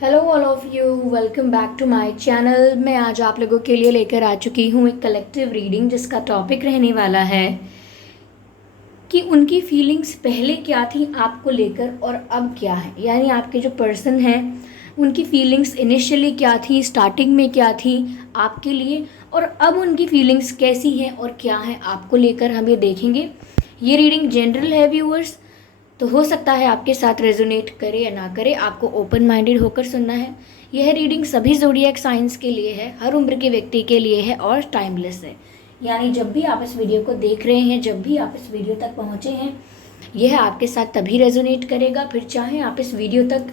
Hello all of you, welcome back to my channel. मैं आज आप लोगों के लिए लेकर आ चुकी हूँ एक कलेक्टिव रीडिंग जिसका टॉपिक रहने वाला है कि उनकी फीलिंग्स पहले क्या थी आपको लेकर और अब क्या है। यानी आपके जो पर्सन हैं उनकी फीलिंग्स इनिशियली क्या थी, स्टार्टिंग में क्या थी आपके लिए, और अब उनकी फीलिंग्स कैसी हैं और क्या हैं आपको लेकर, हम ये देखेंगे। ये रीडिंग जनरल है व्यूअर्स, तो हो सकता है आपके साथ रेजोनेट करे या ना करे, आपको ओपन माइंडेड होकर सुनना है। यह रीडिंग सभी ज़ोडिएक साइंस के लिए है, हर उम्र के व्यक्ति के लिए है और टाइमलेस है। यानी जब भी आप इस वीडियो को देख रहे हैं, जब भी आप इस वीडियो तक पहुंचे हैं, यह आपके साथ तभी रेजोनेट करेगा, फिर चाहे आप इस वीडियो तक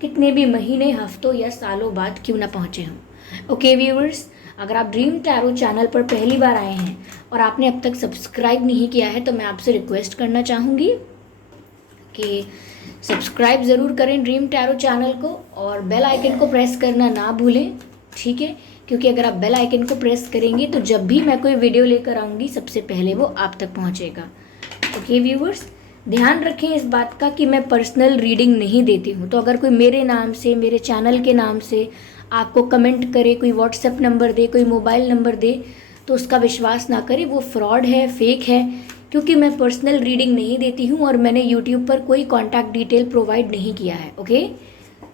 कितने भी महीने, हफ्तों या सालों बाद क्यों ना पहुंचे हों। ओके व्यूअर्स, अगर आप ड्रीम टैरो चैनल पर पहली बार आए हैं और आपने अब तक सब्सक्राइब नहीं किया है तो मैं आपसे रिक्वेस्ट करना चाहूँगी कि सब्सक्राइब ज़रूर करें ड्रीम टैरो चैनल को, और बेल आइकन को प्रेस करना ना भूलें, ठीक है? क्योंकि अगर आप बेल आइकन को प्रेस करेंगे तो जब भी मैं कोई वीडियो लेकर आऊँगी सबसे पहले वो आप तक पहुँचेगा। ओके व्यूवर्स, ध्यान रखें इस बात का कि मैं पर्सनल रीडिंग नहीं देती हूँ। तो अगर कोई मेरे नाम से, मेरे चैनल के नाम से आपको कमेंट करे, कोई व्हाट्सएप नंबर दे, कोई मोबाइल नंबर दे, तो उसका विश्वास ना करें, वो फ्रॉड है, फेक है। क्योंकि मैं पर्सनल रीडिंग नहीं देती हूँ और मैंने यूट्यूब पर कोई कॉन्टैक्ट डिटेल प्रोवाइड नहीं किया है। ओके,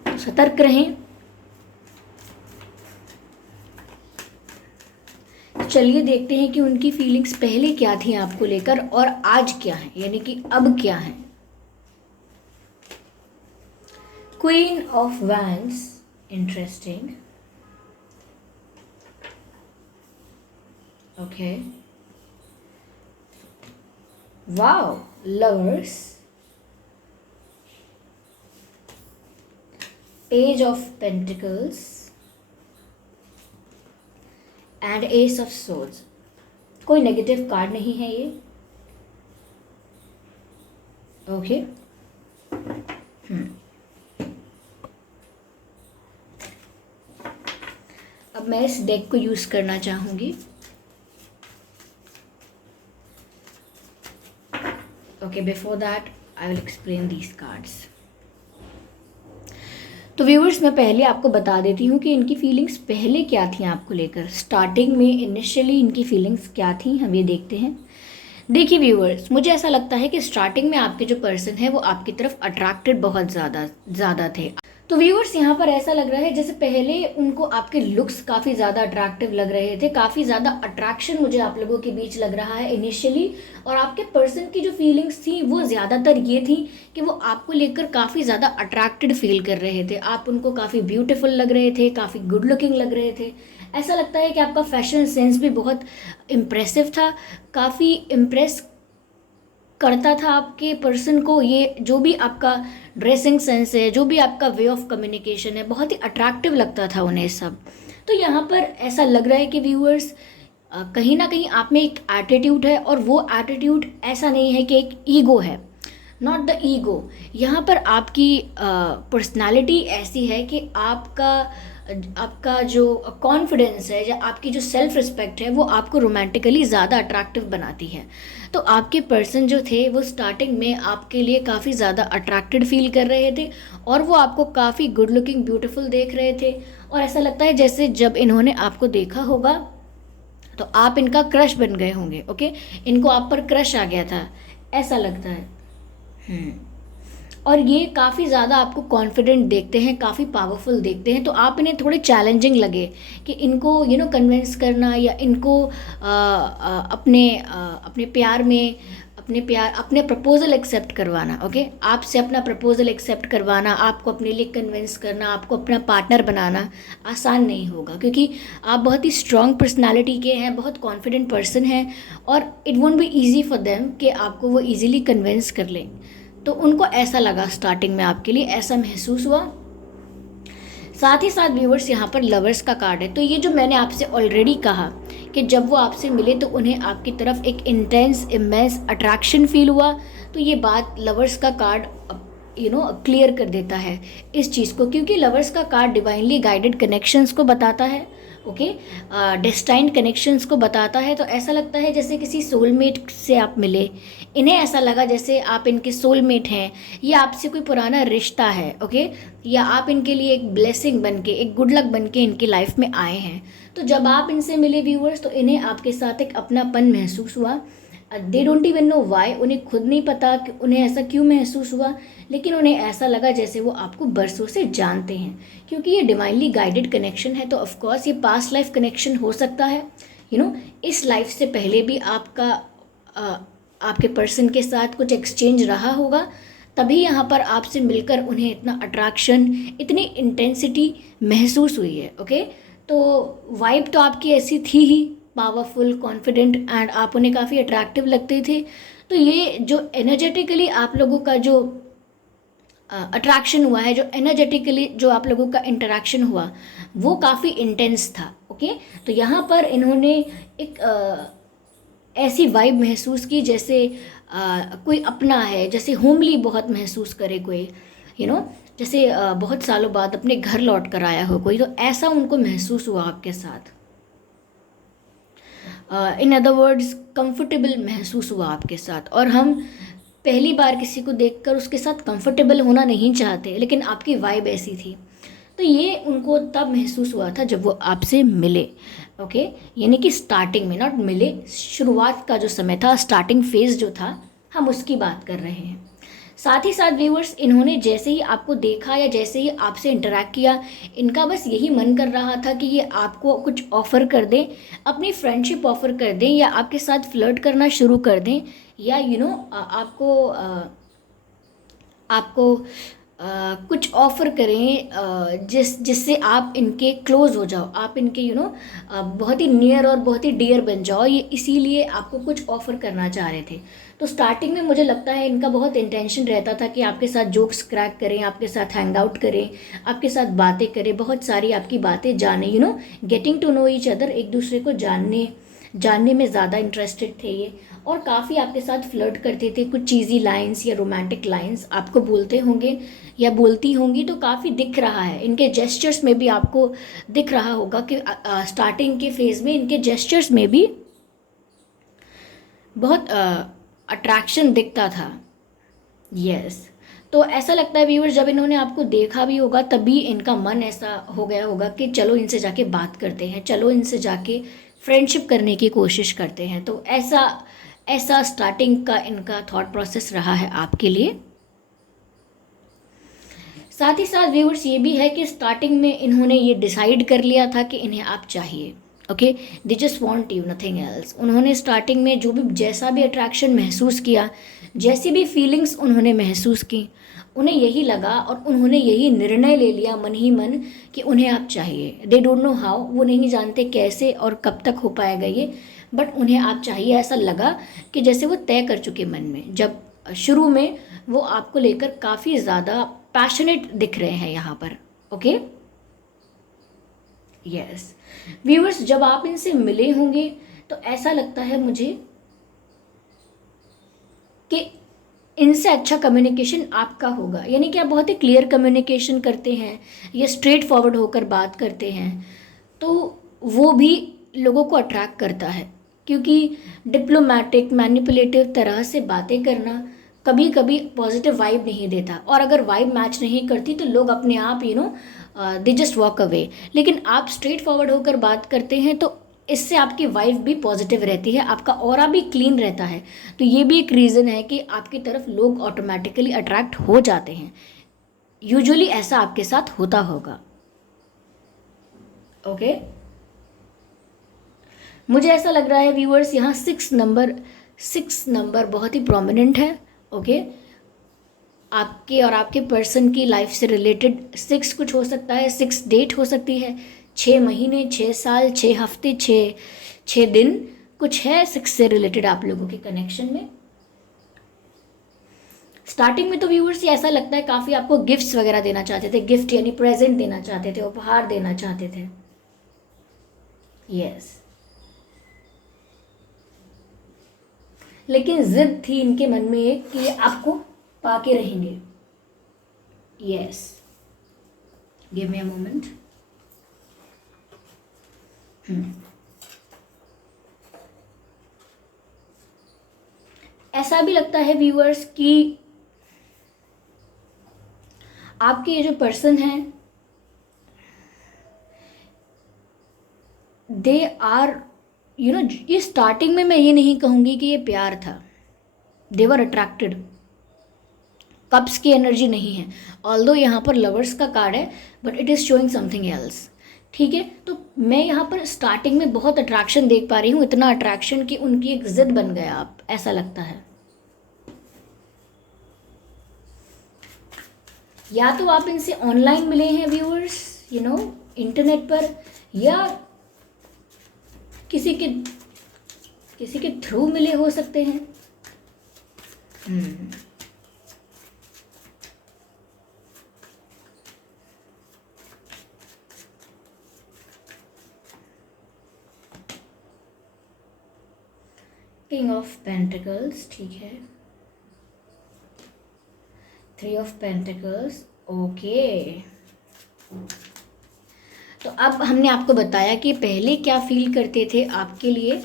तो सतर्क रहें। चलिए देखते हैं कि उनकी फीलिंग्स पहले क्या थी आपको लेकर और आज क्या है, यानी कि अब क्या है। Queen of wands, interesting. Okay, wow, lovers, page of pentacles and S of swords. कोई नेगेटिव कार्ड नहीं है ये। ओके, अब मैं इस डेक को यूज करना चाहूंगी। Okay, before that I will explain these cards. तो व्यूअर्स, मैं पहले आपको बता देती हूँ कि इनकी फीलिंग्स पहले क्या थी आपको लेकर, स्टार्टिंग में इनिशियली इनकी फीलिंग्स क्या थी, हम ये देखते हैं। देखिए व्यूअर्स, मुझे ऐसा लगता है कि स्टार्टिंग में आपके जो पर्सन है वो आपकी तरफ अट्रैक्टेड बहुत ज़्यादा थे। तो व्यूअर्स, यहाँ पर ऐसा लग रहा है जैसे पहले उनको आपके लुक्स काफ़ी ज़्यादा अट्रैक्टिव लग रहे थे, काफ़ी ज़्यादा अट्रैक्शन मुझे आप लोगों के बीच लग रहा है इनिशियली। और आपके पर्सन की जो फीलिंग्स थी वो ज़्यादातर ये थी कि वो आपको लेकर काफ़ी ज़्यादा अट्रैक्टेड फील कर रहे थे। आप उनको काफ़ी ब्यूटीफुल लग रहे थे, काफ़ी गुड लुकिंग लग रहे थे। ऐसा लगता है कि आपका फैशन सेंस भी बहुत इम्प्रेसिव था, काफ़ी इम्प्रेस करता था आपके पर्सन को। ये जो भी आपका ड्रेसिंग सेंस है, जो भी आपका वे ऑफ कम्युनिकेशन है, बहुत ही अट्रैक्टिव लगता था उन्हें सब। तो यहाँ पर ऐसा लग रहा है कि व्यूअर्स, कहीं ना कहीं आप में एक एटीट्यूड है, और वो एटीट्यूड ऐसा नहीं है कि एक ईगो है, नॉट द ईगो। यहाँ पर आपकी पर्सनालिटी ऐसी है कि आपका जो कॉन्फिडेंस है या आपकी जो सेल्फ रिस्पेक्ट है वो आपको रोमांटिकली ज़्यादा अट्रैक्टिव बनाती है। तो आपके पर्सन जो थे वो स्टार्टिंग में आपके लिए काफ़ी ज़्यादा अट्रैक्टेड फील कर रहे थे, और वो आपको काफ़ी गुड लुकिंग ब्यूटीफुल देख रहे थे। और ऐसा लगता है जैसे जब इन्होंने आपको देखा होगा तो आप इनका क्रश बन गए होंगे। ओके, इनको आप पर क्रश आ गया था, ऐसा लगता है। और ये काफ़ी ज़्यादा आपको कॉन्फिडेंट देखते हैं, काफ़ी पावरफुल देखते हैं। तो आप इन्हें थोड़े चैलेंजिंग लगे कि इनको कन्विंस करना, या इनको अपने प्यार में अपने प्रपोजल एक्सेप्ट करवाना। ओके, आपसे अपना प्रपोजल एक्सेप्ट करवाना, आपको अपने लिए कन्विंस करना, आपको अपना पार्टनर बनाना आसान नहीं होगा, क्योंकि आप बहुत ही स्ट्रॉन्ग पर्सनालिटी के हैं, बहुत कॉन्फिडेंट पर्सन हैं, और it won't be easy for them कि आपको वो ईजिली कन्विंस कर लें। तो उनको ऐसा लगा, स्टार्टिंग में आपके लिए ऐसा महसूस हुआ। साथ ही साथ व्यूवर्स, यहाँ पर लवर्स का कार्ड है। तो ये जो मैंने आपसे ऑलरेडी कहा कि जब वो आपसे मिले तो उन्हें आपकी तरफ एक इंटेंस इमेंस अट्रैक्शन फील हुआ, तो ये बात लवर्स का कार्ड क्लियर कर देता है इस चीज़ को, क्योंकि लवर्स का कार्ड डिवाइनली गाइडेड कनेक्शंस को बताता है, ओके। डेस्टाइन्ड कनेक्शंस को बताता है, तो ऐसा लगता है जैसे किसी सोलमेट से आप मिले। इन्हें ऐसा लगा जैसे आप इनके सोलमेट हैं, या आपसे कोई पुराना रिश्ता है, ओके, या आप इनके लिए एक ब्लेसिंग बन के, एक गुड लक बन के इनकी लाइफ में आए हैं। तो जब आप इनसे मिले व्यूअर्स, तो इन्हें आपके साथ एक अपनापन महसूस हुआ। They don't even know why, उन्हें खुद नहीं पता कि उन्हें ऐसा क्यों महसूस हुआ, लेकिन उन्हें ऐसा लगा जैसे वो आपको बरसों से जानते हैं। क्योंकि ये डिवाइनली गाइडेड कनेक्शन है, तो ऑफकोर्स ये पास्ट लाइफ कनेक्शन हो सकता है। इस लाइफ से पहले भी आपका आपके पर्सन के साथ कुछ एक्सचेंज रहा होगा, तभी यहाँ पर आपसे मिलकर उन्हें इतना अट्रैक्शन, इतनी इंटेंसिटी महसूस हुई है। ओके, तो वाइब तो आपकी ऐसी थी ही, पावरफुल, कॉन्फिडेंट, एंड आप उन्हें काफ़ी अट्रैक्टिव लगते थे। तो ये जो एनर्जेटिकली आप लोगों का जो अट्रैक्शन हुआ है, जो एनर्जेटिकली जो आप लोगों का इंटरेक्शन हुआ, वो काफ़ी इंटेंस था। ओके, तो यहाँ पर इन्होंने एक ऐसी वाइब महसूस की जैसे कोई अपना है, जैसे होमली बहुत महसूस करे कोई, जैसे बहुत सालों बाद अपने घर लौट कर आया हो कोई, तो ऐसा उनको महसूस हुआ आपके साथ। इन अदर वर्ड्स, कंफर्टेबल महसूस हुआ आपके साथ। और हम पहली बार किसी को देखकर उसके साथ कंफर्टेबल होना नहीं चाहते, लेकिन आपकी वाइब ऐसी थी। तो ये उनको तब महसूस हुआ था जब वो आपसे मिले। ओके, यानी कि स्टार्टिंग में, नॉट मिले, शुरुआत का जो समय था, स्टार्टिंग फेज जो था, हम उसकी बात कर रहे हैं। साथ ही साथ व्यूअर्स, इन्होंने जैसे ही आपको देखा या जैसे ही आपसे इंटरेक्ट किया, इनका बस यही मन कर रहा था कि ये आपको कुछ ऑफ़र कर दें, अपनी फ्रेंडशिप ऑफ़र कर दें, या आपके साथ फ्लर्ट करना शुरू कर दें, या आपको कुछ ऑफ़र करें जिससे आप इनके क्लोज़ हो जाओ, आप इनके बहुत ही नियर और बहुत ही डियर बन जाओ। ये इसीलिए आपको कुछ ऑफ़र करना चाह रहे थे। तो स्टार्टिंग में मुझे लगता है इनका बहुत इंटेंशन रहता था कि आपके साथ जोक्स क्रैक करें, आपके साथ हैंग आउट करें, आपके साथ बातें करें, बहुत सारी आपकी बातें जाने, getting to know each other, एक दूसरे को जानने में ज़्यादा इंटरेस्टेड थे ये, और काफ़ी आपके साथ फ्लर्ट करते थे। कुछ चीज़ी लाइंस या रोमांटिक लाइंस आपको बोलते होंगे या बोलती होंगी, तो काफ़ी दिख रहा है इनके जेस्चर्स में भी, आपको दिख रहा होगा कि स्टार्टिंग के फेज़ में इनके जेस्चर्स में भी बहुत अट्रैक्शन दिखता था। यस, तो ऐसा लगता है व्यूअर्स, जब इन्होंने आपको देखा भी होगा तभी इनका मन ऐसा हो गया होगा कि चलो इनसे जाके बात करते हैं, चलो इनसे जाके फ्रेंडशिप करने की कोशिश करते हैं। तो ऐसा ऐसा स्टार्टिंग का इनका थॉट प्रोसेस रहा है आपके लिए। साथ ही साथ व्यूअर्स, ये भी है कि स्टार्टिंग में इन्होंने ये डिसाइड कर लिया था कि इन्हें आप चाहिए। Okay, they just want you, nothing else. उन्होंने स्टार्टिंग में जो भी, जैसा भी अट्रैक्शन महसूस किया, जैसी भी फीलिंग्स उन्होंने महसूस की, उन्हें यही लगा और उन्होंने यही निर्णय ले लिया मन ही मन कि उन्हें आप चाहिए। दे डोंट नो हाउ, वो नहीं जानते कैसे और कब तक हो पाएगा ये, बट उन्हें आप चाहिए। ऐसा लगा कि जैसे वो तय कर चुके मन में। जब शुरू में वो आपको लेकर काफ़ी ज़्यादा पैशनेट दिख रहे हैं यहाँ पर। ओके, यस व्यूअर्स, जब आप इनसे मिले होंगे तो ऐसा लगता है मुझे कि इनसे अच्छा कम्युनिकेशन आपका होगा, यानी कि आप बहुत ही क्लियर कम्युनिकेशन करते हैं या स्ट्रेट फॉरवर्ड होकर बात करते हैं, तो वो भी लोगों को अट्रैक्ट करता है। क्योंकि डिप्लोमेटिक, मैनिपुलेटिव तरह से बातें करना कभी कभी पॉजिटिव वाइब नहीं देता, और अगर वाइब मैच नहीं करती तो लोग अपने आप दे जस्ट वॉक अवे। लेकिन आप स्ट्रेट फॉरवर्ड होकर बात करते हैं तो इससे आपकी वाइब भी पॉजिटिव रहती है, आपका ऑरा भी क्लीन रहता है। तो ये भी एक रीज़न है कि आपकी तरफ लोग ऑटोमेटिकली अट्रैक्ट हो जाते हैं। यूजुअली ऐसा आपके साथ होता होगा। ओके, मुझे ऐसा लग रहा है व्यूअर्स, यहाँ 6 नंबर बहुत ही प्रोमिनेंट है। ओके, आपके और आपके पर्सन की लाइफ से रिलेटेड 6 कुछ हो सकता है, 6 डेट हो सकती है, 6 महीने, 6 साल, 6 हफ्ते, 6 दिन, कुछ है 6 से रिलेटेड आप लोगों के कनेक्शन में। स्टार्टिंग में तो व्यूअर्स ऐसा लगता है काफ़ी आपको गिफ्ट्स वगैरह देना चाहते थे, गिफ्ट यानी प्रेजेंट देना चाहते थे, उपहार देना चाहते थे। यस, लेकिन जिद थी इनके मन में एक कि ये आपको पाके रहेंगे। Yes, give me a moment. ऐसा भी लगता है व्यूअर्स कि आपके ये जो पर्सन है दे आर ये स्टार्टिंग में मैं ये नहीं कहूँगी कि ये प्यार था, दे वर अट्रैक्टेड। कप्स की एनर्जी नहीं है, ऑल्दो यहाँ पर लवर्स का कार्ड है, but it is showing something else. ठीक है, तो मैं यहाँ पर स्टार्टिंग में बहुत अट्रैक्शन देख पा रही हूँ, इतना अट्रैक्शन कि उनकी एक जिद बन गया आप, ऐसा लगता है। या तो आप इनसे ऑनलाइन मिले हैं व्यूअर्स, इंटरनेट पर, या किसी के थ्रू मिले हो सकते हैं। किंग ऑफ पेंटिकल्स, ठीक है, थ्री ऑफ पेंटिकल्स, ओके। तो अब हमने आपको बताया कि पहले क्या फील करते थे आपके लिए,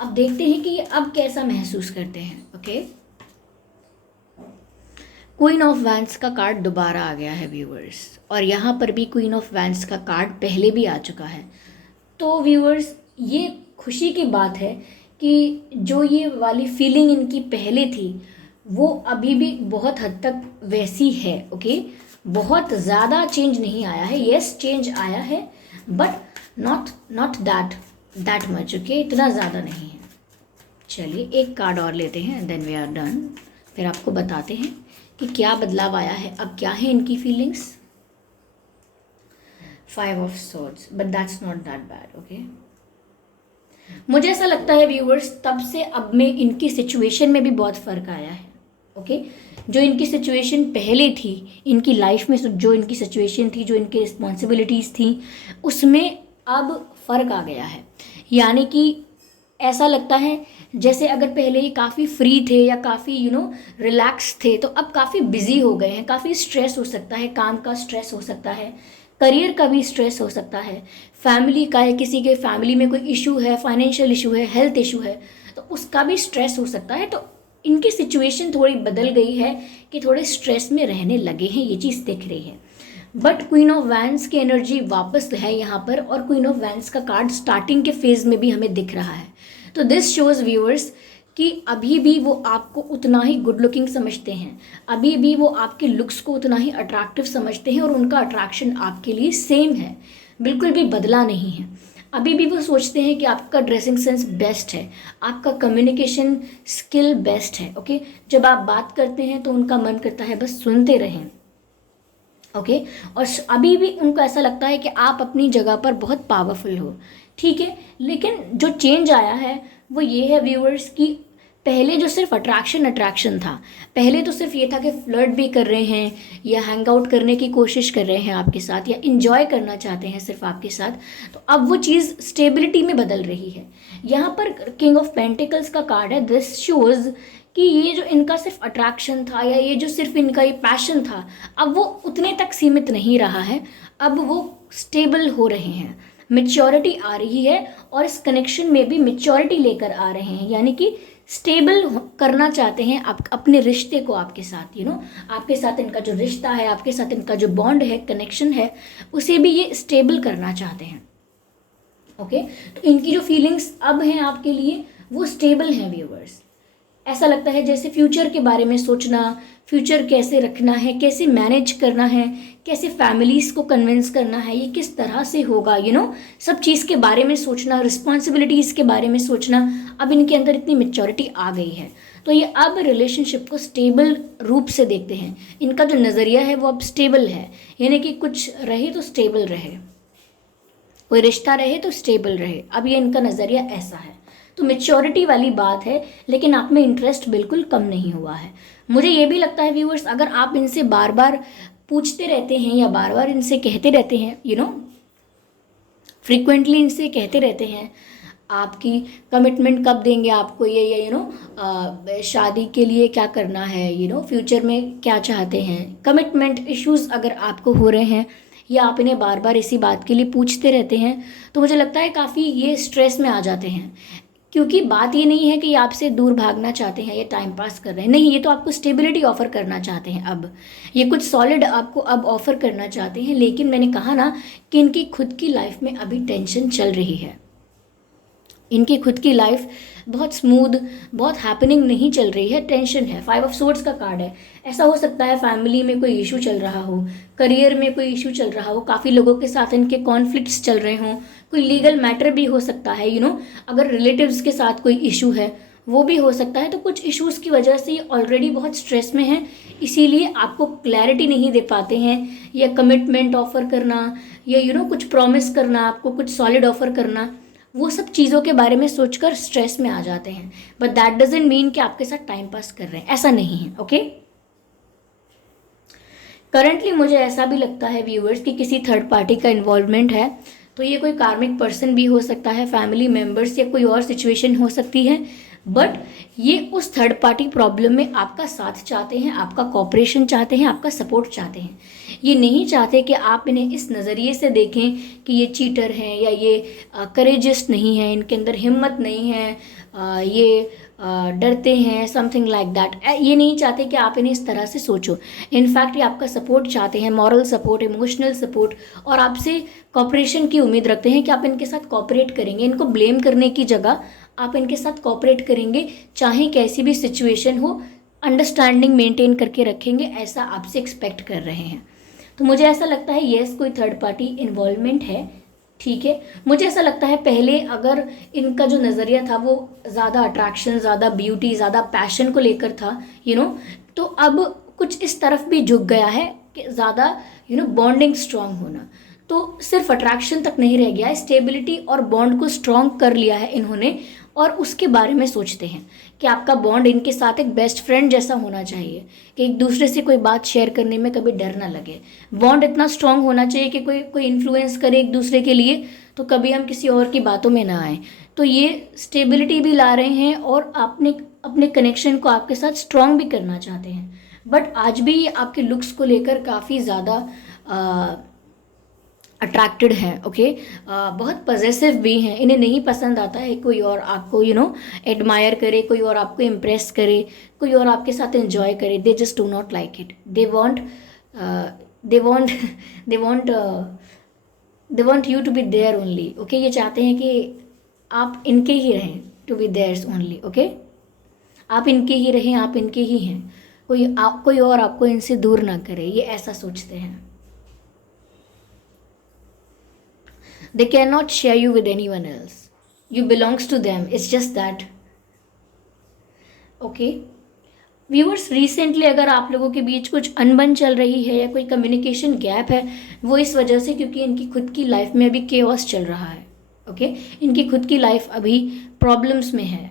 अब देखते हैं कि ये अब कैसा महसूस करते हैं। ओके, क्वीन ऑफ वैंड्स का कार्ड दोबारा आ गया है व्यूअर्स, और यहाँ पर भी क्वीन ऑफ वैंड्स का कार्ड पहले भी आ चुका है। तो व्यूअर्स, ये खुशी की बात है कि जो ये वाली फीलिंग इनकी पहले थी वो अभी भी बहुत हद तक वैसी है। ओके, बहुत ज़्यादा चेंज नहीं आया है, यस चेंज आया है, but not that much. Okay, इतना ज़्यादा नहीं है। चलिए एक कार्ड और लेते हैं, देन वी आर डन। फिर आपको बताते हैं कि क्या बदलाव आया है, अब क्या है इनकी feelings. 5 of swords, but that's not that bad. Okay, मुझे ऐसा लगता है व्यूअर्स, तब से अब में इनकी सिचुएशन में भी बहुत फ़र्क आया है। ओके, जो इनकी सिचुएशन पहले थी इनकी लाइफ में, जो इनकी सिचुएशन थी, जो इनकी रिस्पॉन्सिबिलिटीज़ थी, उसमें अब फ़र्क आ गया है। यानी कि ऐसा लगता है जैसे अगर पहले ये काफ़ी फ्री थे या काफ़ी रिलैक्स थे, तो अब काफ़ी बिजी हो गए हैं। काफ़ी स्ट्रेस हो सकता है, काम का स्ट्रेस हो सकता है, करियर का भी स्ट्रेस हो सकता है, फैमिली का है, किसी के फैमिली में कोई इशू है, फाइनेंशियल इशू है, हेल्थ इशू है, तो उसका भी स्ट्रेस हो सकता है। तो इनकी सिचुएशन थोड़ी बदल गई है कि थोड़े स्ट्रेस में रहने लगे हैं, ये चीज़ दिख रही है। बट क्वीन ऑफ वैंड्स की एनर्जी वापस है यहाँ पर, और क्वीन ऑफ वैंड्स का कार्ड स्टार्टिंग के फेज में भी हमें दिख रहा है। तो दिस शोज व्यूअर्स कि अभी भी वो आपको उतना ही गुड लुकिंग समझते हैं, अभी भी वो आपके लुक्स को उतना ही अट्रैक्टिव समझते हैं, और उनका अट्रैक्शन आपके लिए सेम है, बिल्कुल भी बदला नहीं है। अभी भी वो सोचते हैं कि आपका ड्रेसिंग सेंस बेस्ट है, आपका कम्युनिकेशन स्किल बेस्ट है। ओके, जब आप बात करते हैं तो उनका मन करता है बस सुनते रहें। ओके, और अभी भी उनको ऐसा लगता है कि आप अपनी जगह पर बहुत पावरफुल हो। ठीक है, लेकिन जो चेंज आया है वो ये है व्यूअर्स कि पहले जो सिर्फ अट्रैक्शन था, पहले तो सिर्फ ये था कि फ्लर्ट भी कर रहे हैं या हैंग आउट करने की कोशिश कर रहे हैं आपके साथ, या इन्जॉय करना चाहते हैं सिर्फ आपके साथ, तो अब वो चीज़ स्टेबिलिटी में बदल रही है। यहाँ पर किंग ऑफ पेंटिकल्स का कार्ड है, दिस शोज़ कि ये जो इनका सिर्फ अट्रैक्शन था, या ये जो सिर्फ इनका ये पैशन था, अब वो उतने तक सीमित नहीं रहा है, अब वो स्टेबल हो रहे हैं, मेच्योरिटी आ रही है, और इस कनेक्शन में भी मेच्योरिटी लेकर आ रहे हैं। यानी कि स्टेबल करना चाहते हैं आप अपने रिश्ते को आपके साथ, आपके साथ इनका जो रिश्ता है, आपके साथ इनका जो बॉन्ड है, कनेक्शन है, उसे भी ये स्टेबल करना चाहते हैं। ओके, तो इनकी जो फीलिंग्स अब हैं आपके लिए वो स्टेबल हैं व्यूअर्स। ऐसा लगता है जैसे फ्यूचर के बारे में सोचना, फ्यूचर कैसे रखना है, कैसे मैनेज करना है, कैसे फैमिलीज़ को कन्विंस करना है, ये किस तरह से होगा, सब चीज़ के बारे में सोचना, रिस्पॉन्सिबिलिटीज़ के बारे में सोचना, अब इनके अंदर इतनी मेच्योरिटी आ गई है। तो ये अब रिलेशनशिप को स्टेबल रूप से देखते हैं, इनका जो नज़रिया है वो अब स्टेबल है, यानी कि कुछ रहे तो स्टेबल रहे, कोई रिश्ता रहे तो स्टेबल रहे, अब ये इनका नज़रिया ऐसा है। तो मेच्योरिटी वाली बात है, लेकिन आप में इंटरेस्ट बिल्कुल कम नहीं हुआ है। मुझे ये भी लगता है व्यूअर्स, अगर आप इनसे बार बार पूछते रहते हैं या बार बार इनसे कहते रहते हैं, फ्रीक्वेंटली इनसे कहते रहते हैं आपकी कमिटमेंट कब देंगे आपको, ये शादी के लिए क्या करना है, फ्यूचर में क्या चाहते हैं, कमिटमेंट इश्यूज़ अगर आपको हो रहे हैं, या आप इन्हें बार बार इसी बात के लिए पूछते रहते हैं, तो मुझे लगता है काफ़ी ये स्ट्रेस में आ जाते हैं। क्योंकि बात ये नहीं है कि ये आपसे दूर भागना चाहते हैं या टाइम पास कर रहे हैं, नहीं, ये तो आपको स्टेबिलिटी ऑफर करना चाहते हैं। अब ये कुछ सॉलिड आपको अब ऑफर करना चाहते हैं, लेकिन मैंने कहा ना कि इनकी खुद की लाइफ में अभी टेंशन चल रही है। इनकी खुद की लाइफ बहुत स्मूथ, बहुत हैपनिंग नहीं चल रही है, टेंशन है। 5 ऑफ सोर्ड्स का कार्ड है। ऐसा हो सकता है फैमिली में कोई इशू चल रहा हो, करियर में कोई इशू चल रहा हो, काफ़ी लोगों के साथ इनके कॉन्फ्लिक्ट्स चल रहे हों, कोई लीगल मैटर भी हो सकता है, अगर रिलेटिव्स के साथ कोई इशू है वो भी हो सकता है। तो कुछ इश्यूज़ की वजह से ये ऑलरेडी बहुत स्ट्रेस में हैं, इसीलिए आपको क्लैरिटी नहीं दे पाते हैं, या कमिटमेंट ऑफर करना, या कुछ प्रॉमिस करना, आपको कुछ सॉलिड ऑफर करना, वो सब चीज़ों के बारे में सोचकर स्ट्रेस में आ जाते हैं। बट दैट डजंट मीन कि आपके साथ टाइम पास कर रहे हैं, ऐसा नहीं है। ओके, करंटली मुझे ऐसा भी लगता है व्यूअर्स कि किसी थर्ड पार्टी का इन्वॉल्वमेंट है। तो ये कोई कार्मिक पर्सन भी हो सकता है, फैमिली मेम्बर्स, या कोई और सिचुएशन हो सकती है। बट ये उस थर्ड पार्टी प्रॉब्लम में आपका साथ चाहते हैं, आपका कॉपरेशन चाहते हैं, आपका सपोर्ट चाहते हैं। ये नहीं चाहते कि आप इन्हें इस नज़रिए से देखें कि ये चीटर हैं या ये करेजिस्ट नहीं है, इनके अंदर हिम्मत नहीं है, ये डरते हैं, समथिंग लाइक दैट। ये नहीं चाहते कि आप इन्हें इस तरह से सोचो। इनफैक्ट ये आपका सपोर्ट चाहते हैं, मॉरल सपोर्ट, इमोशनल सपोर्ट, और आपसे कॉपरेशन की उम्मीद रखते हैं कि आप इनके साथ कॉपरेट करेंगे। इनको ब्लेम करने की जगह आप इनके साथ कॉपरेट करेंगे, चाहे कैसी भी सिचुएशन हो, अंडरस्टैंडिंग मेंटेन करके रखेंगे, ऐसा आपसे एक्सपेक्ट कर रहे हैं। तो मुझे ऐसा लगता है येस, कोई थर्ड पार्टी इन्वॉल्वमेंट है, ठीक है। मुझे ऐसा लगता है पहले अगर इनका जो नज़रिया था वो ज़्यादा अट्रैक्शन, ज़्यादा ब्यूटी, ज़्यादा पैशन को लेकर था, तो अब कुछ इस तरफ भी झुक गया है कि ज़्यादा बॉन्डिंग स्ट्रांग होना। तो सिर्फ अट्रैक्शन तक नहीं रह गया है, स्टेबिलिटी और बॉन्ड को स्ट्रांग कर लिया है इन्होंने, और उसके बारे में सोचते हैं कि आपका बॉन्ड इनके साथ एक बेस्ट फ्रेंड जैसा होना चाहिए, कि एक दूसरे से कोई बात शेयर करने में कभी डर ना लगे। बॉन्ड इतना स्ट्रांग होना चाहिए कि कोई इन्फ्लुएंस करे एक दूसरे के लिए तो कभी हम किसी और की बातों में ना आए। तो ये स्टेबिलिटी भी ला रहे हैं और अपने कनेक्शन को आपके साथ स्ट्रांग भी करना चाहते हैं। बट आज भी ये आपके लुक्स को लेकर काफ़ी ज़्यादा अट्रैक्टेड हैं। ओके, बहुत पजेसिव भी हैं। इन्हें नहीं पसंद आता है कोई और आपको एडमायर करे, कोई और आपको इम्प्रेस करे, कोई और आपके साथ एंजॉय करे। They just do not like it. They want they want they want they want you to be their only. Okay, ये चाहते हैं कि आप इनके ही रहें, to be theirs only. Okay, आप इनके ही रहें, आप इनके ही हैं, कोई और आपको इनसे दूर ना करे, ये ऐसा सोचते हैं। They cannot share you with anyone else. You belongs to them. It's just that. Okay. Viewers, recently अगर आप लोगों के बीच कुछ अनबन चल रही है या कोई कम्युनिकेशन गैप है, वो इस वजह से क्योंकि इनकी खुद की लाइफ में अभी केओस चल रहा है। ओके, इनकी खुद की लाइफ अभी प्रॉब्लम्स में है।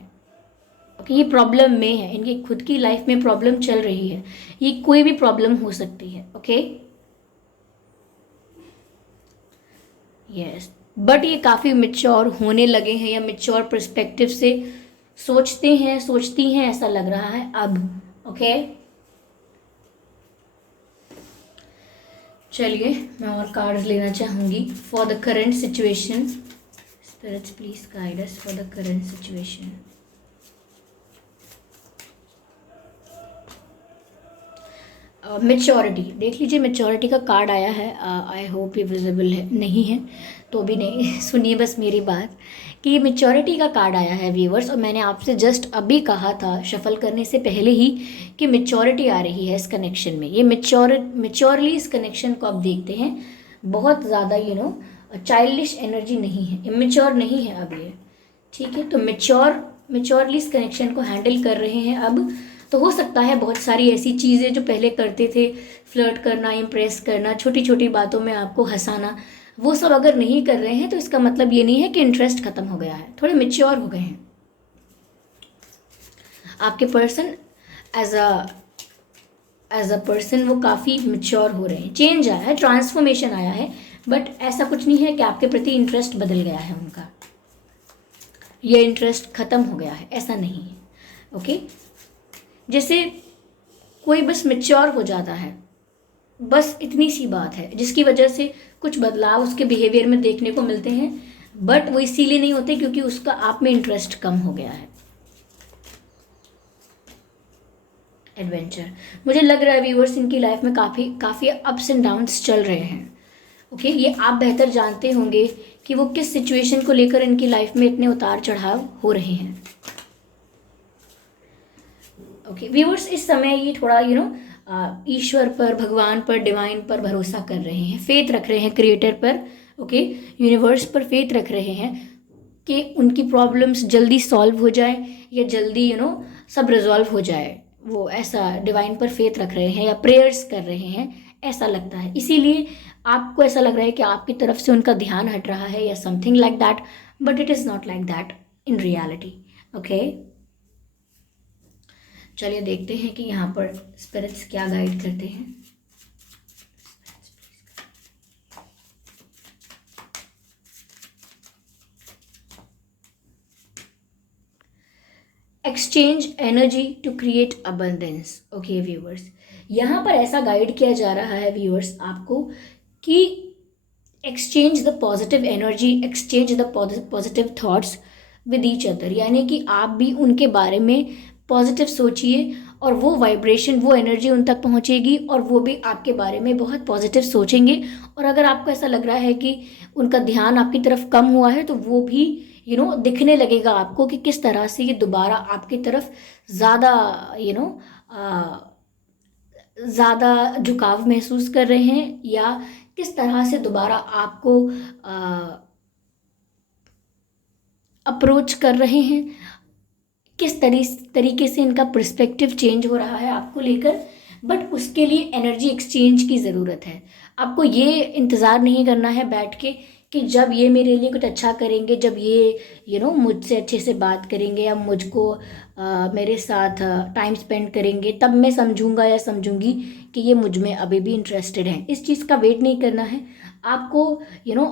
ओके, ये प्रॉब्लम में है, इनकी खुद की लाइफ में प्रॉब्लम चल रही है। ये कोई भी प्रॉब्लम हो सकती है। ओके, यस, बट ये काफ़ी मिच्योर होने लगे हैं, या मिच्योर पर्सपेक्टिव से सोचती हैं, ऐसा लग रहा है अब। ओके, चलिए मैं और कार्ड्स लेना चाहूँगी for the current situation. Spirits please guide us for the current situation. Maturity देख लीजिए, मेच्योरिटी का कार्ड आया है। आई होप ये विजिबल है, नहीं है तो भी नहीं सुनिए बस मेरी बात, कि ये मेच्योरिटी का कार्ड आया है व्यूअर्स। और मैंने आपसे जस्ट अभी कहा था शफल करने से पहले ही कि मेच्योरिटी आ रही है इस कनेक्शन में। ये मेच्योरली इस कनेक्शन को आप देखते हैं, बहुत ज़्यादा चाइल्डिश एनर्जी नहीं है, इमेच्योर नहीं है अब ये, ठीक है। तो मेच्योरली इस कनेक्शन को हैंडल कर रहे हैं अब। तो हो सकता है बहुत सारी ऐसी चीज़ें जो पहले करते थे, फ्लर्ट करना, इम्प्रेस करना, छोटी छोटी बातों में आपको हंसाना, वो सब अगर नहीं कर रहे हैं तो इसका मतलब ये नहीं है कि इंटरेस्ट खत्म हो गया है, थोड़े मेच्योर हो गए हैं। आपके पर्सन एज अ पर्सन वो काफ़ी मेच्योर हो रहे हैं, चेंज आया है, ट्रांसफॉर्मेशन आया है। बट ऐसा कुछ नहीं है कि आपके प्रति इंटरेस्ट बदल गया है उनका, ये इंटरेस्ट खत्म हो गया है, ऐसा नहीं है। ओके, जैसे कोई बस मेच्योर हो जाता है, बस इतनी सी बात है जिसकी वजह से कुछ बदलाव उसके बिहेवियर में देखने को मिलते हैं, बट वो इसीलिए नहीं होते क्योंकि उसका आप में इंटरेस्ट कम हो गया है। एडवेंचर, मुझे लग रहा है व्यूअर्स इनकी लाइफ में काफ़ी काफ़ी अप्स एंड डाउन्स चल रहे हैं। ओके, ये आप बेहतर जानते होंगे कि वो किस सिचुएशन को लेकर इनकी लाइफ में इतने उतार चढ़ाव हो रहे हैं। ओके व्यूअर्स, इस समय ये थोड़ा ईश्वर पर, भगवान पर, डिवाइन पर भरोसा कर रहे हैं, फेथ रख रहे हैं क्रिएटर पर। ओके, यूनिवर्स पर फेथ रख रहे हैं कि उनकी प्रॉब्लम्स जल्दी सॉल्व हो जाए या जल्दी सब रिजॉल्व हो जाए। वो ऐसा डिवाइन पर फेथ रख रहे हैं या प्रेयर्स कर रहे हैं, ऐसा लगता है। इसीलिए आपको ऐसा लग रहा है कि आपकी तरफ से उनका ध्यान हट रहा है या something like that, but it is not like that in reality. Okay, चलिए देखते हैं कि यहाँ पर स्पिरिट्स क्या गाइड करते हैं। Exchange energy to create abundance. Okay viewers, यहाँ पर ऐसा गाइड किया जा रहा है व्यूअर्स आपको कि exchange the positive energy, exchange the positive thoughts with each other, यानी कि आप भी उनके बारे में पॉजिटिव सोचिए और वो वाइब्रेशन, वो एनर्जी उन तक पहुंचेगी और वो भी आपके बारे में बहुत पॉजिटिव सोचेंगे। और अगर आपको ऐसा लग रहा है कि उनका ध्यान आपकी तरफ कम हुआ है तो वो भी दिखने लगेगा आपको कि किस तरह से ये दोबारा आपकी तरफ ज़्यादा ज़्यादा झुकाव महसूस कर रहे हैं या किस तरह से दोबारा आपको अप्रोच कर रहे हैं, किस तरीके से इनका पर्सपेक्टिव चेंज हो रहा है आपको लेकर। बट उसके लिए एनर्जी एक्सचेंज की ज़रूरत है। आपको ये इंतज़ार नहीं करना है बैठ के कि जब ये मेरे लिए कुछ अच्छा करेंगे, जब ये मुझसे अच्छे से बात करेंगे या मुझको मेरे साथ टाइम स्पेंड करेंगे तब मैं समझूंगा या समझूंगी कि ये मुझ में अभी भी इंटरेस्टेड हैं। इस चीज़ का वेट नहीं करना है आपको।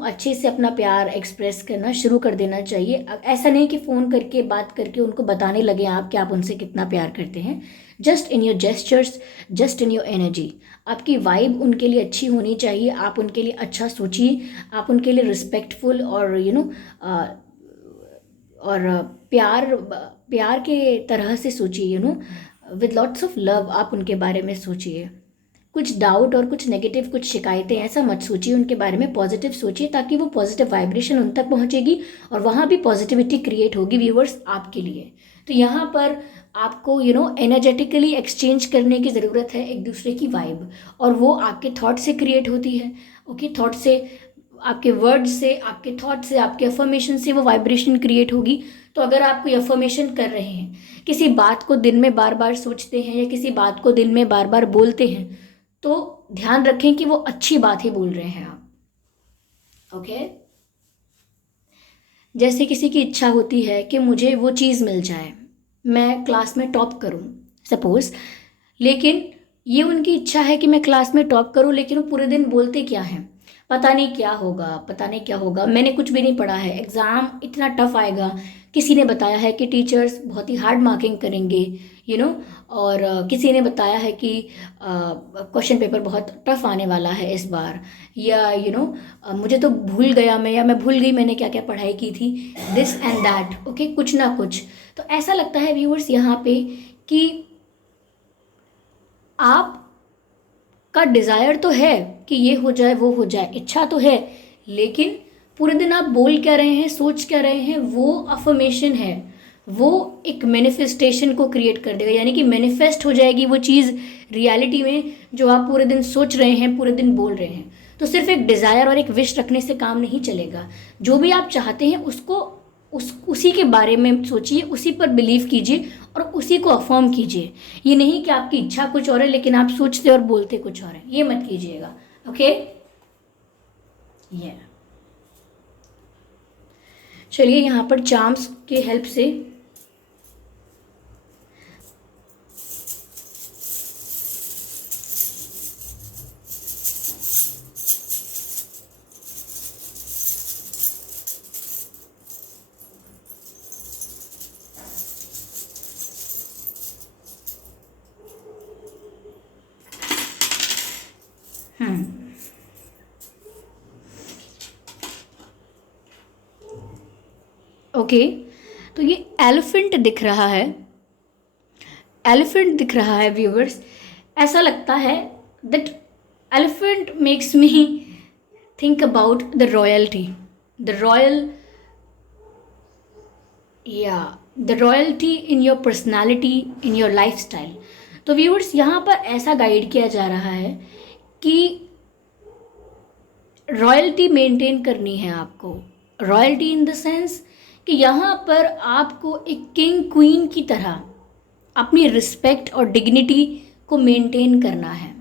अच्छे से अपना प्यार एक्सप्रेस करना शुरू कर देना चाहिए। ऐसा नहीं कि फ़ोन करके बात करके उनको बताने लगे आप कि आप उनसे कितना प्यार करते हैं। Just in your gestures, just in your energy, आपकी वाइब उनके लिए अच्छी होनी चाहिए। आप उनके लिए अच्छा सोचिए, आप उनके लिए रिस्पेक्टफुल और और प्यार प्यार के तरह से सोचिए, विद लॉट्स ऑफ लव आप उनके बारे में सोचिए। कुछ डाउट और कुछ नेगेटिव, कुछ शिकायतें ऐसा मत सोचिए उनके बारे में, पॉजिटिव सोचिए ताकि वो पॉजिटिव वाइब्रेशन उन तक पहुंचेगी और वहाँ भी पॉजिटिविटी क्रिएट होगी व्यूअर्स आपके लिए। तो यहाँ पर आपको एनर्जेटिकली एक्सचेंज करने की ज़रूरत है एक दूसरे की वाइब, और वो आपके थॉट से क्रिएट होती है। ओके, थॉट से, आपके वर्ड से, आपके थॉट से, आपके अफर्मेशन से वो वाइब्रेशन क्रिएट होगी। तो अगर आप कोई अफर्मेशन कर रहे हैं, किसी बात को दिन में बार बार सोचते हैं या किसी बात को दिन में बार बार बोलते हैं, तो ध्यान रखें कि वो अच्छी बात ही बोल रहे हैं आप। ओके, जैसे किसी की इच्छा होती है कि मुझे वो चीज़ मिल जाए, मैं क्लास में टॉप करूं सपोज, लेकिन ये उनकी इच्छा है कि मैं क्लास में टॉप करूं, लेकिन वो पूरे दिन बोलते क्या हैं, पता नहीं क्या होगा, पता नहीं क्या होगा, मैंने कुछ भी नहीं पढ़ा है, एग्ज़ाम इतना टफ आएगा, किसी ने बताया है कि टीचर्स बहुत ही हार्ड मार्किंग करेंगे, और किसी ने बताया है कि क्वेश्चन पेपर बहुत टफ आने वाला है इस बार, या मुझे तो भूल गया मैं, या मैं भूल गई मैंने क्या क्या पढ़ाई की थी, दिस एंड दैट। ओके, कुछ ना कुछ। तो ऐसा लगता है व्यूअर्स यहाँ पे कि आप का डिज़ायर तो है कि ये हो जाए वो हो जाए, इच्छा तो है, लेकिन पूरे दिन आप बोल क्या रहे हैं, सोच क्या रहे हैं, वो अफर्मेशन है, वो एक मैनिफेस्टेशन को क्रिएट कर देगा, यानी कि मैनिफेस्ट हो जाएगी वो चीज़ रियलिटी में जो आप पूरे दिन सोच रहे हैं, पूरे दिन बोल रहे हैं। तो सिर्फ एक डिज़ायर और एक विश रखने से काम नहीं चलेगा। जो भी आप चाहते हैं उसको उसी के बारे में सोचिए, उसी पर बिलीव कीजिए और उसी को अफर्म कीजिए। ये नहीं कि आपकी इच्छा कुछ और है लेकिन आप सोचते और बोलते कुछ और है, ये मत कीजिएगा। ओके, ये चलिए यहाँ पर चार्म्स के हेल्प से ओके, तो ये एलिफेंट दिख रहा है, एलिफेंट दिख रहा है व्यूवर्स। ऐसा लगता है that elephant makes me think about the royalty, the royal, या the royalty in your personality, in your lifestyle. तो व्यूअर्स यहाँ पर ऐसा गाइड किया जा रहा है कि रॉयल्टी मेंटेन करनी है आपको। रॉयल्टी इन द सेंस कि यहाँ पर आपको एक किंग क्वीन की तरह अपनी रिस्पेक्ट और डिग्निटी को मेंटेन करना है।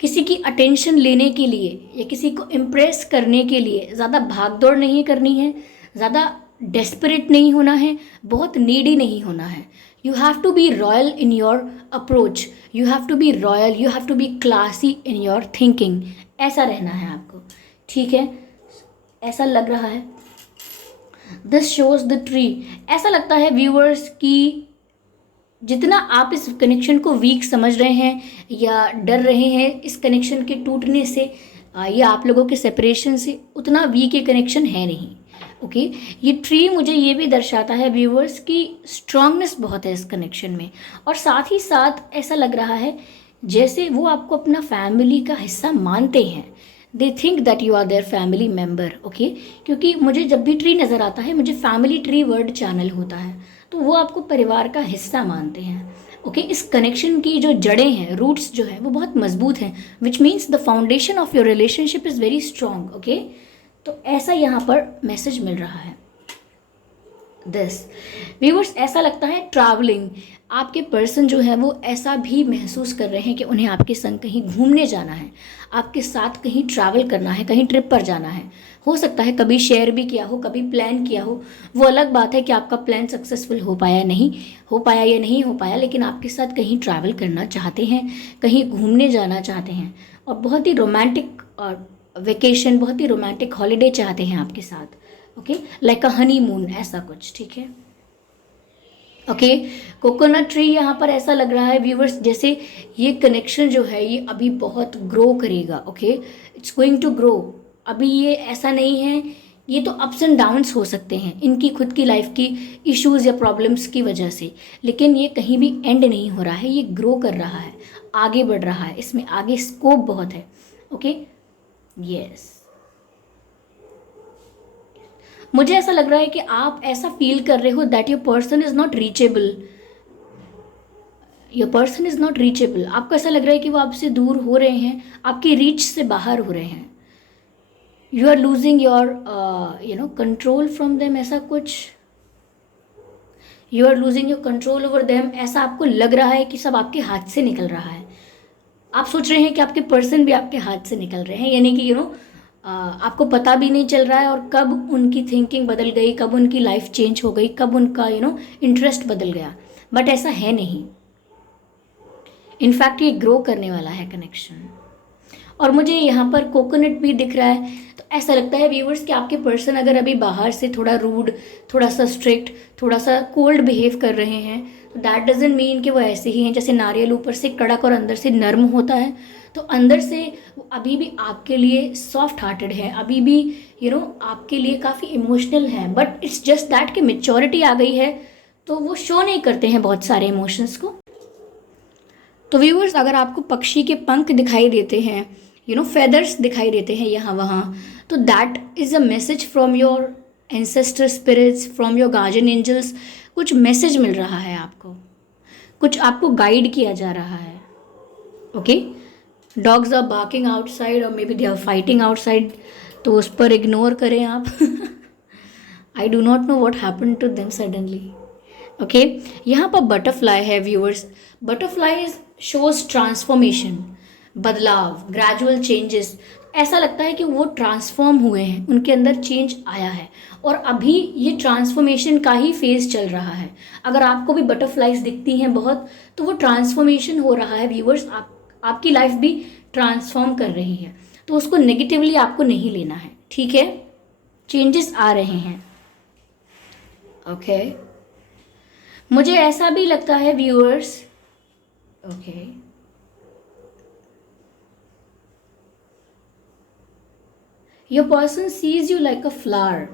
किसी की अटेंशन लेने के लिए या किसी को इम्प्रेस करने के लिए ज़्यादा भागदौड़ नहीं करनी है, ज़्यादा डेस्परेट नहीं होना है, बहुत नीडी नहीं होना है। You have to be royal in your approach, you have to be royal, you have to be classy in your thinking. ऐसा रहना है आपको, ठीक है। ऐसा लग रहा है, दिस शोज द ट्री। ऐसा लगता है व्यूअर्स कि जितना आप इस कनेक्शन को वीक समझ रहे हैं या डर रहे हैं इस कनेक्शन के टूटने से या आप लोगों के सेपरेशन से, उतना वीक ये कनेक्शन है नहीं। ओके, ये ट्री मुझे ये भी दर्शाता है व्यूअर्स कि स्ट्रांगनेस बहुत है इस कनेक्शन में, और साथ ही साथ ऐसा लग रहा है जैसे वो आपको अपना फैमिली का हिस्सा मानते हैं। They think that you are their family member. Okay, क्योंकि मुझे जब भी ट्री नज़र आता है मुझे फैमिली ट्री वर्ड चैनल होता है, तो वो आपको परिवार का हिस्सा मानते हैं। ओके, इस कनेक्शन की जो जड़ें हैं, रूट्स जो है वो बहुत मजबूत हैं, which means the foundation of your relationship is very strong. Okay, तो ऐसा यहाँ पर मैसेज मिल रहा है। दिस व्यूअर्स, ऐसा लगता है ट्रैवलिंग, आपके पर्सन जो है वो ऐसा भी महसूस कर रहे हैं कि उन्हें आपके संग कहीं घूमने जाना है, आपके साथ कहीं ट्रैवल करना है, कहीं ट्रिप पर जाना है। हो सकता है कभी शेयर भी किया हो, कभी प्लान किया हो। वो अलग बात है कि आपका प्लान सक्सेसफुल हो पाया नहीं हो पाया या नहीं हो पाया, लेकिन आपके साथ कहीं ट्रैवल करना चाहते हैं, कहीं घूमने जाना चाहते हैं, और बहुत ही रोमांटिक और वेकेशन, बहुत ही रोमांटिक हॉलीडे चाहते हैं आपके साथ। ओके, लाइक अ हनीमून, ऐसा कुछ, ठीक है। ओके, कोकोनट ट्री यहाँ पर ऐसा लग रहा है व्यूवर्स जैसे ये कनेक्शन जो है ये अभी बहुत ग्रो करेगा। Okay, it's going to grow. अभी ये ऐसा नहीं है, ये तो अप्स एंड डाउन्स हो सकते हैं इनकी खुद की लाइफ की इश्यूज या प्रॉब्लम्स की वजह से, लेकिन ये कहीं भी एंड नहीं हो रहा है, ये ग्रो कर रहा है, आगे बढ़ रहा है, इसमें आगे स्कोप बहुत है। ओके, यस, मुझे ऐसा लग रहा है कि आप ऐसा फील कर रहे हो that your person is not reachable, your person is not reachable. आपको ऐसा लग रहा है कि वो आपसे दूर हो रहे हैं, आपकी रीच से बाहर हो रहे हैं। You are losing your control from them, ऐसा कुछ। You are losing your control over them, ऐसा आपको लग रहा है कि सब आपके हाथ से निकल रहा है। आप सोच रहे हैं कि आपके पर्सन भी आपके हाथ से निकल रहे हैं, यानी कि आपको पता भी नहीं चल रहा है और कब उनकी थिंकिंग बदल गई, कब उनकी लाइफ चेंज हो गई, कब उनका इंटरेस्ट बदल गया। बट ऐसा है नहीं, इनफैक्ट ये ग्रो करने वाला है कनेक्शन। और मुझे यहाँ पर कोकोनट भी दिख रहा है, तो ऐसा लगता है व्यूवर्स कि आपके पर्सन अगर अभी बाहर से थोड़ा रूड, थोड़ा सा स्ट्रिक्ट, थोड़ा सा कोल्ड बिहेव कर रहे हैं, तो दैट डजंट मीन कि वो ऐसे ही हैं। जैसे नारियल ऊपर से कड़क और अंदर से नर्म होता है, तो अंदर से वो अभी भी आपके लिए सॉफ्ट हार्टेड है, अभी भी आपके लिए काफ़ी इमोशनल है, बट इट्स जस्ट दैट कि मेच्योरिटी आ गई है, तो वो शो नहीं करते हैं बहुत सारे इमोशंस को। तो व्यूअर्स, अगर आपको पक्षी के पंख दिखाई देते हैं, फेदर्स दिखाई देते हैं यहाँ वहाँ, तो that is a message from your ancestor spirits, from your guardian angels. कुछ मैसेज मिल रहा है आपको, कुछ आपको गाइड किया जा रहा है। Okay, dogs are barking outside और maybe they are fighting outside, तो उस पर इग्नोर करें आप। I do not know what happen to them suddenly. Okay, यहाँ पर बटरफ्लाई है व्यूअर्स। बटरफ्लाई शोज ट्रांसफॉर्मेशन, बदलाव, ग्रेजुअल चेंजेस। ऐसा लगता है कि वो ट्रांसफॉर्म हुए हैं, उनके अंदर चेंज आया है, और अभी ये ट्रांसफॉर्मेशन का ही फेज चल रहा है। अगर आपको भी बटरफ्लाइज दिखती हैं बहुत, तो वो ट्रांसफॉर्मेशन हो रहा है व्यूअर्स। आपकी लाइफ भी ट्रांसफॉर्म कर रही है, तो उसको नेगेटिवली आपको नहीं लेना है, ठीक है। चेंजेस आ रहे हैं। ओके, मुझे ऐसा भी लगता है viewers, okay, your person sees you like a flower.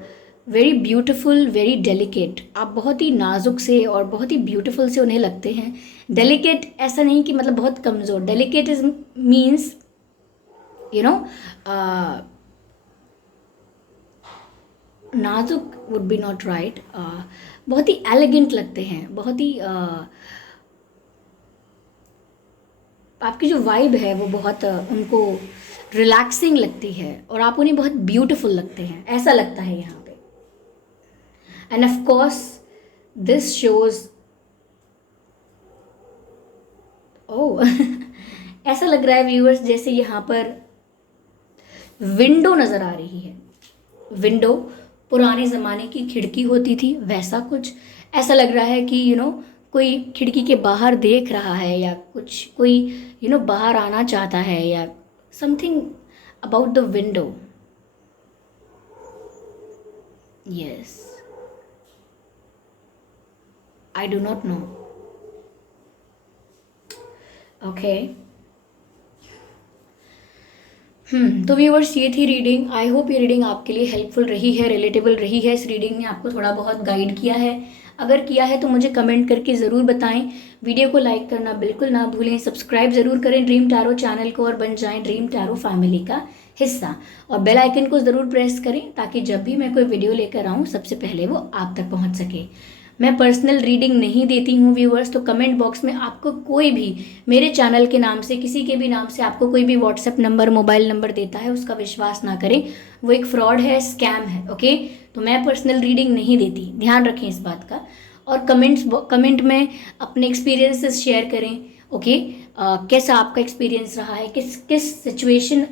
Very beautiful, very delicate. आप बहुत ही नाजुक से और बहुत ही ब्यूटिफुल से उन्हें लगते हैं। डेलिकेट ऐसा नहीं कि मतलब बहुत कमज़ोर, delicate is means you know नाजुक वुड बी नॉट राइट, बहुत ही एलिगेंट लगते हैं, बहुत ही आपकी जो वाइब है वो बहुत उनको रिलैक्सिंग लगती है और आप उन्हें बहुत ब्यूटीफुल लगते हैं, ऐसा लगता है यहाँ पे। And of course this shows, oh ऐसा लग रहा है व्यूअर्स जैसे यहाँ पर विंडो नज़र आ रही है। विंडो पुराने ज़माने की खिड़की होती थी, वैसा कुछ ऐसा लग रहा है कि कोई खिड़की के बाहर देख रहा है या कुछ, कोई बाहर आना चाहता है या something about the window. Yes, I do not no. Okay, तो व्यूअर्स ये थी रीडिंग। आई होप ये रीडिंग आपके लिए हेल्पफुल रही है, रिलेटेबल रही है। इस रीडिंग ने आपको थोड़ा बहुत गाइड किया है। अगर किया है तो मुझे कमेंट करके ज़रूर बताएं। वीडियो को लाइक करना बिल्कुल ना भूलें, सब्सक्राइब ज़रूर करें ड्रीम टैरो चैनल को और बन जाएं ड्रीम टैरो फैमिली का हिस्सा। और बेल आइकन को ज़रूर प्रेस करें ताकि जब भी मैं कोई वीडियो लेकर आऊँ सबसे पहले वो आप तक पहुँच सके। मैं पर्सनल रीडिंग नहीं देती हूँ व्यूअर्स, तो कमेंट बॉक्स में आपको कोई भी मेरे चैनल के नाम से, किसी के भी नाम से आपको कोई भी व्हाट्सएप नंबर, मोबाइल नंबर देता है, उसका विश्वास ना करें। वो एक फ्रॉड है, स्कैम है। ओके, तो मैं पर्सनल रीडिंग नहीं देती, ध्यान रखें इस बात का। और कमेंट में अपने एक्सपीरियंसेस शेयर करें। ओके, कैसा आपका एक्सपीरियंस रहा है, किस किस सिचुएशन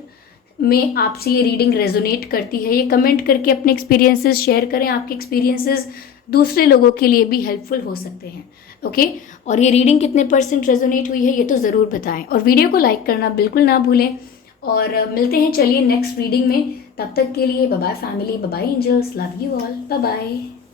में आपसे ये रीडिंग रेजोनेट करती है, ये कमेंट करके अपने एक्सपीरियंसेस शेयर करें। आपके एक्सपीरियंसेस दूसरे लोगों के लिए भी हेल्पफुल हो सकते हैं। ओके, और ये रीडिंग कितने % रेजोनेट हुई है ये तो ज़रूर बताएं और वीडियो को लाइक करना बिल्कुल ना भूलें। और मिलते हैं चलिए नेक्स्ट रीडिंग में। तब तक के लिए bye bye family, bye bye angels, love you all, bye bye.